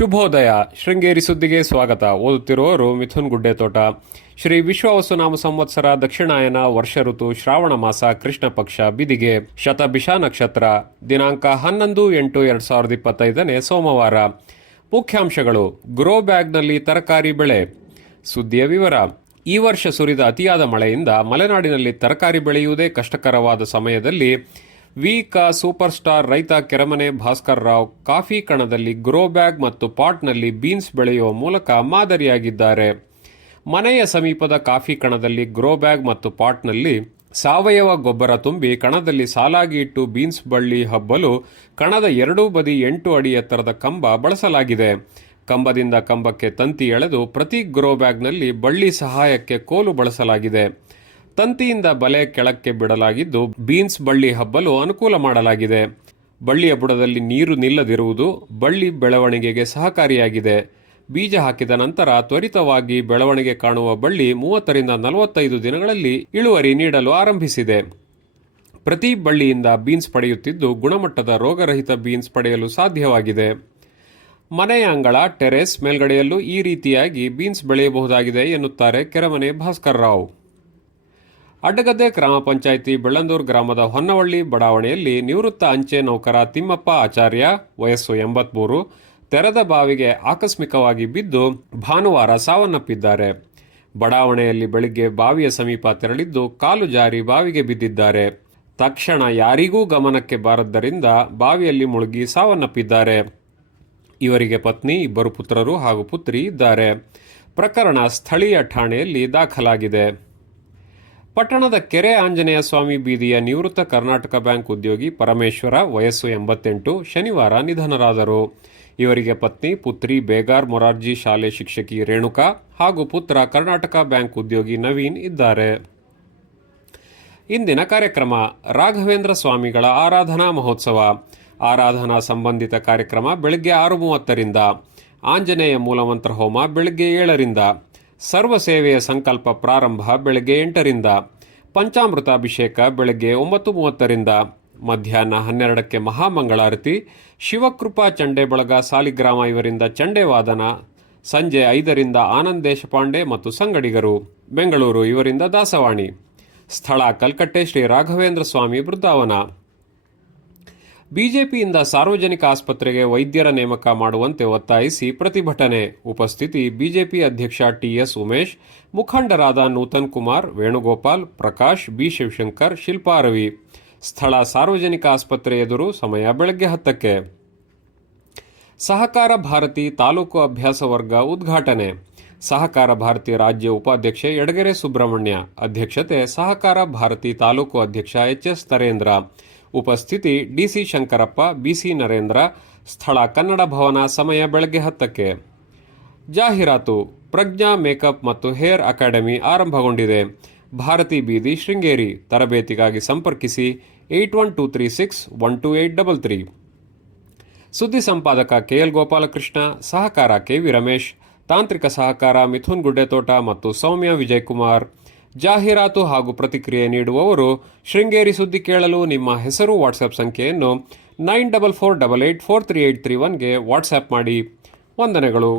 ಶುಭೋದಯ. ಶೃಂಗೇರಿ ಸುದ್ದಿಗೆ ಸ್ವಾಗತ. ಓದುತ್ತಿರುವವರು ಮಿಥುನ್ ಗುಡ್ಡೆತೋಟ. ಶ್ರೀ ವಿಶ್ವಾವಸುನಾಮ ಸಂವತ್ಸರ ದಕ್ಷಿಣಾಯನ ವರ್ಷ ಋತು ಶ್ರಾವಣ ಮಾಸ ಕೃಷ್ಣ ಪಕ್ಷ ಬಿದಿಗೆ ಶತಭಿಷ ನಕ್ಷತ್ರ ದಿನಾಂಕ 11/8/2025 ಸೋಮವಾರ. ಮುಖ್ಯಾಂಶಗಳು: ಗ್ರೋ ಬ್ಯಾಗ್ನಲ್ಲಿ ತರಕಾರಿ ಬೆಳೆ. ಸುದ್ದಿಯ ವಿವರ. ಈ ವರ್ಷ ಸುರಿದ ಅತಿಯಾದ ಮಳೆಯಿಂದ ಮಲೆನಾಡಿನಲ್ಲಿ ತರಕಾರಿ ಬೆಳೆಯುವುದೇ ಕಷ್ಟಕರವಾದ ಸಮಯದಲ್ಲಿ ಸೂಪರ್ ಸ್ಟಾರ್ ರೈತ ಕೆರೆಮನೆ ಭಾಸ್ಕರ್ ರಾವ್ ಕಾಫಿ ಕಣದಲ್ಲಿ ಗ್ರೋ ಬ್ಯಾಗ್ ಮತ್ತು ಪಾಟ್ನಲ್ಲಿ ಬೀನ್ಸ್ ಬೆಳೆಯುವ ಮೂಲಕ ಮಾದರಿಯಾಗಿದ್ದಾರೆ. ಮನೆಯ ಸಮೀಪದ ಕಾಫಿ ಕಣದಲ್ಲಿ ಗ್ರೋ ಬ್ಯಾಗ್ ಮತ್ತು ಪಾಟ್ನಲ್ಲಿ ಸಾವಯವ ಗೊಬ್ಬರ ತುಂಬಿ ಕಣದಲ್ಲಿ ಸಾಲಾಗಿ ಇಟ್ಟು ಬೀನ್ಸ್ ಬಳ್ಳಿ ಹಬ್ಬಲು ಕಣದ ಎರಡೂ ಬದಿ 8 ಅಡಿ ಎತ್ತರದ ಕಂಬ ಬಳಸಲಾಗಿದೆ. ಕಂಬದಿಂದ ಕಂಬಕ್ಕೆ ತಂತಿ ಎಳೆದು ಪ್ರತಿ ಗ್ರೋ ಬ್ಯಾಗ್ನಲ್ಲಿ ಬಳ್ಳಿ ಸಹಾಯಕ್ಕೆ ಕೋಲು ಬಳಸಲಾಗಿದೆ. ತಂತಿಯಿಂದ ಬಲೆ ಕೆಳಕ್ಕೆ ಬಿಡಲಾಗಿದ್ದು ಬೀನ್ಸ್ ಬಳ್ಳಿ ಹಬ್ಬಲು ಅನುಕೂಲ ಮಾಡಲಾಗಿದೆ. ಬಳ್ಳಿಯ ಬುಡದಲ್ಲಿ ನೀರು ನಿಲ್ಲದಿರುವುದು ಬಳ್ಳಿ ಬೆಳವಣಿಗೆಗೆ ಸಹಕಾರಿಯಾಗಿದೆ. ಬೀಜ ಹಾಕಿದ ನಂತರ ತ್ವರಿತವಾಗಿ ಬೆಳವಣಿಗೆ ಕಾಣುವ ಬಳ್ಳಿ 30ರಿಂದ 45 ದಿನಗಳಲ್ಲಿ ಇಳುವರಿ ನೀಡಲು ಆರಂಭಿಸಿದೆ. ಪ್ರತಿ ಬಳ್ಳಿಯಿಂದ ಬೀನ್ಸ್ ಪಡೆಯುತ್ತಿದ್ದು ಗುಣಮಟ್ಟದ ರೋಗರಹಿತ ಬೀನ್ಸ್ ಪಡೆಯಲು ಸಾಧ್ಯವಾಗಿದೆ. ಮನೆಯ ಅಂಗಳ, ಟೆರೆಸ್ ಮೇಲ್ಗಡೆಯಲ್ಲೂ ಈ ರೀತಿಯಾಗಿ ಬೀನ್ಸ್ ಬೆಳೆಯಬಹುದಾಗಿದೆ ಎನ್ನುತ್ತಾರೆ ಕೆರೆಮನೆ ಭಾಸ್ಕರ್ ರಾವ್. ಅಡ್ಡಗದ್ದೆ ಗ್ರಾಮ ಪಂಚಾಯಿತಿ ಬೆಳ್ಳಂದೂರು ಗ್ರಾಮದ ಹೊನ್ನವಳ್ಳಿ ಬಡಾವಣೆಯಲ್ಲಿ ನಿವೃತ್ತ ಅಂಚೆ ನೌಕರ ತಿಮ್ಮಪ್ಪ ಆಚಾರ್ಯ ವಯಸ್ಸು 83 ತೆರೆದ ಬಾವಿಗೆ ಆಕಸ್ಮಿಕವಾಗಿ ಬಿದ್ದು ಭಾನುವಾರ ಸಾವನ್ನಪ್ಪಿದ್ದಾರೆ. ಬಡಾವಣೆಯಲ್ಲಿ ಬೆಳಿಗ್ಗೆ ಬಾವಿಯ ಸಮೀಪ ತೆರಳಿದ್ದು ಕಾಲು ಜಾರಿ ಬಾವಿಗೆ ಬಿದ್ದಿದ್ದಾರೆ. ತಕ್ಷಣ ಯಾರಿಗೂ ಗಮನಕ್ಕೆ ಬಾರದ್ದರಿಂದ ಬಾವಿಯಲ್ಲಿ ಮುಳುಗಿ ಸಾವನ್ನಪ್ಪಿದ್ದಾರೆ. ಇವರಿಗೆ ಪತ್ನಿ, 2 ಪುತ್ರರು ಹಾಗೂ ಪುತ್ರಿ ಇದ್ದಾರೆ. ಪ್ರಕರಣ ಸ್ಥಳೀಯ ಠಾಣೆಯಲ್ಲಿ ದಾಖಲಾಗಿದೆ. ಪಟ್ಟಣದ ಕೆರೆ ಆಂಜನೇಯ ಸ್ವಾಮಿ ಬೀದಿಯ ನಿವೃತ್ತ ಕರ್ನಾಟಕ ಬ್ಯಾಂಕ್ ಉದ್ಯೋಗಿ ಪರಮೇಶ್ವರ ವಯಸ್ಸು 88 ಶನಿವಾರ ನಿಧನರಾದರು. ಇವರಿಗೆ ಪತ್ನಿ, ಪುತ್ರಿ ಬೇಗಾರ್ ಮೊರಾರ್ಜಿ ಶಾಲೆ ಶಿಕ್ಷಕಿ ರೇಣುಕಾ ಹಾಗೂ ಪುತ್ರ ಕರ್ನಾಟಕ ಬ್ಯಾಂಕ್ ಉದ್ಯೋಗಿ ನವೀನ್ ಇದ್ದಾರೆ. ಇಂದಿನ ಕಾರ್ಯಕ್ರಮ: ರಾಘವೇಂದ್ರ ಸ್ವಾಮಿಗಳ ಆರಾಧನಾ ಮಹೋತ್ಸವ. ಆರಾಧನಾ ಸಂಬಂಧಿತ ಕಾರ್ಯಕ್ರಮ ಬೆಳಗ್ಗೆ 6:30ರಿಂದ. ಆಂಜನೇಯ ಮೂಲಮಂತ್ರ ಹೋಮ ಬೆಳಗ್ಗೆ 7ರಿಂದ. ಸರ್ವ ಸೇವೆಯ ಸಂಕಲ್ಪ ಪ್ರಾರಂಭ ಬೆಳಗ್ಗೆ 8ರಿಂದ. ಪಂಚಾಮೃತಾಭಿಷೇಕ ಬೆಳಗ್ಗೆ 9:30ರಿಂದ. ಮಧ್ಯಾಹ್ನ 12ಕ್ಕೆ ಮಹಾಮಂಗಳಾರತಿ. ಶಿವಕೃಪಾ ಚಂಡೆ ಬಳಗ ಸಾಲಿಗ್ರಾಮ ಇವರಿಂದ ಚಂಡೆ ವಾದನ. ಸಂಜೆ 5ರಿಂದ ಆನಂದ್ ದೇಶಪಾಂಡೆ ಮತ್ತು ಸಂಗಡಿಗರು ಬೆಂಗಳೂರು ಇವರಿಂದ ದಾಸವಾಣಿ. ಸ್ಥಳ ಕಲ್ಕಟ್ಟೆ ಶ್ರೀ ರಾಘವೇಂದ್ರ ಸ್ವಾಮಿ ಬೃಂದಾವನ. ಬಿಜೆಪಿಯಿಂದ ಸಾರ್ವಜನಿಕ ಆಸ್ಪತ್ರೆಗೆ ವೈದ್ಯರ ನೇಮಕ ಮಾಡುವಂತೆ ಒತ್ತಾಯಿಸಿ ಪ್ರತಿಭಟನೆ. ಉಪಸ್ಥಿತಿ ಬಿಜೆಪಿ ಅಧ್ಯಕ್ಷ ಟಿಎಸ್ ಉಮೇಶ್, ಮುಖಂಡರಾದ ನೂತನ್ ಕುಮಾರ್, ವೇಣುಗೋಪಾಲ್, ಪ್ರಕಾಶ್, ಬಿ ಶಿವಶಂಕರ್, ಶಿಲ್ಪಾ ರವಿ. ಸ್ಥಳ ಸಾರ್ವಜನಿಕ ಆಸ್ಪತ್ರೆ ಎದುರು. ಸಮಯ ಬೆಳಗ್ಗೆ 10ಕ್ಕೆ. ಸಹಕಾರ ಭಾರತಿ ತಾಲೂಕು ಅಭ್ಯಾಸ ವರ್ಗ ಉದ್ಘಾಟನೆ. ಸಹಕಾರ ಭಾರತಿ ರಾಜ್ಯ ಉಪಾಧ್ಯಕ್ಷೆ ಯಡಗೆರೆ ಸುಬ್ರಹ್ಮಣ್ಯ. ಅಧ್ಯಕ್ಷತೆ ಸಹಕಾರ ಭಾರತಿ ತಾಲೂಕು ಅಧ್ಯಕ್ಷ ಎಚ್ಎಸ್ ನರೇಂದ್ರ. ಉಪಸ್ಥಿತಿ ಡಿಸಿ ಶಂಕರಪ್ಪ, ಬಿಸಿ ನರೇಂದ್ರ. ಸ್ಥಳ ಕನ್ನಡ ಭವನ. ಸಮಯ ಬೆಳಗ್ಗೆ 10ಕ್ಕೆ. ಜಾಹೀರಾತು: ಪ್ರಜ್ಞಾ ಮೇಕಪ್ ಮತ್ತು ಹೇರ್ ಅಕಾಡೆಮಿ ಆರಂಭಗೊಂಡಿದೆ. ಭಾರತಿ ಬೀದಿ, ಶೃಂಗೇರಿ. ತರಬೇತಿಗಾಗಿ ಸಂಪರ್ಕಿಸಿ 8123612833. ಸುದ್ದಿ ಸಂಪಾದಕ ಕೆಎಲ್ ಗೋಪಾಲಕೃಷ್ಣ, ಸಹಕಾರ ಕೆವಿ ರಮೇಶ್, ತಾಂತ್ರಿಕ ಸಹಕಾರ ಮಿಥುನ್ ಗುಡ್ಡೆತೋಟ ಮತ್ತು ಸೌಮ್ಯ ವಿಜಯಕುಮಾರ್. ಜಾಹೀರಾತು ಹಾಗೂ ಪ್ರತಿಕ್ರಿಯೆ ನೀಡುವವರು ಶೃಂಗೇರಿ ಸುದ್ದಿ ಕೇಳಲು ನಿಮ್ಮ ಹೆಸರು ವಾಟ್ಸ್ಆಪ್ ಸಂಖ್ಯೆಯನ್ನು 9448843831ಗೆ ವಾಟ್ಸ್ಆಪ್ ಮಾಡಿ. ವಂದನೆಗಳು.